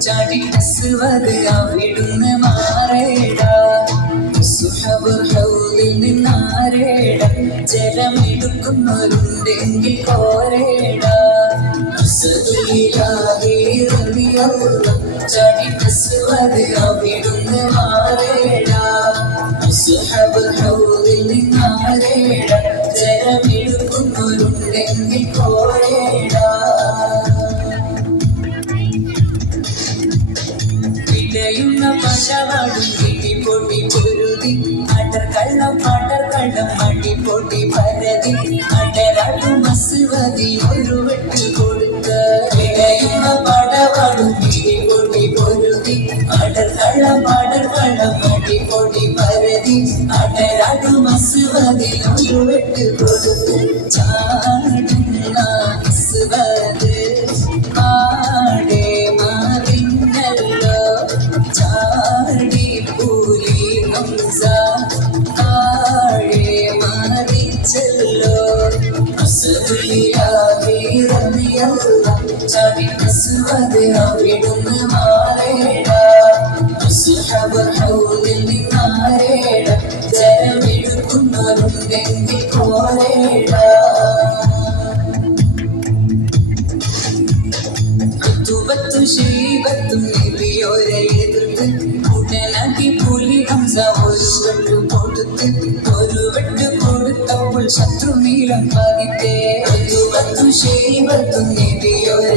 ചാടി അസുവത് അവിടുന്ന് മാറേടാ. സുഹബ് ഹൗദിൽ നിന്നാരേട. ജലമെടുക്കുന്നവരുണ്ടെങ്കിൽ കോരേടാ ചാടി അസുവത് వర్షవాడు ఇటి పొడి పొరుది అటర్ కళ్ళం అటర్ కళ్ళం అడి పొడి పరది అటరాడు మసువది ஒரு வெட்டு கொடுக்க. இடையுள்ள படவாடும் இடி பொடி பொருதி அடர் கள்ளம் அடர் கள்ளம் அடி பொடி பரதி. அடராடு மசுவதி ஒரு வெட்டு கொடுத்து சா അവിടുന്ന് മാറേടാ. അസ്ഹബ് ഹൗദിൽ നിന്നാരേട ജലമെടുക്കുന്നവരുണ്ടെങ്കിൽ കോരേടാ ഋതുവത്തും ശീബത്തും നബിയോരെ എതിർത്ത് ഉടനാക്കി പുലി ഹംസ ഒരു വെട്ട് കൊടുത്ത് ഒരു വെട്ട് കൊടുത്തപ്പോൾ ശത്രു നീളം പതിത്തേ. ഋതുവത്തും ശീബത്തും നബിയോരെ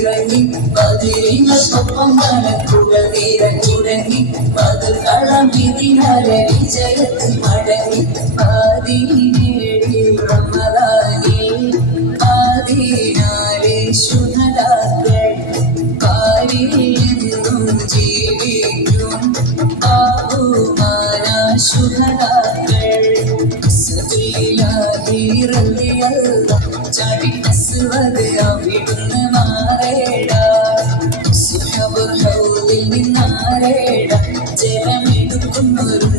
ഇറങ്ങി. തുടങ്ങി പതിർക്കളം ഇതിനാലെ വിജയത്തിൽ മടങ്ങി. അവിടുന്ന് മാറേടാ സുഹബ് ഹൗദിൽ നിന്നാരേടാ ജലമെടുക്കുന്നവരുണ്ടെങ്കിൽ കോരേടാ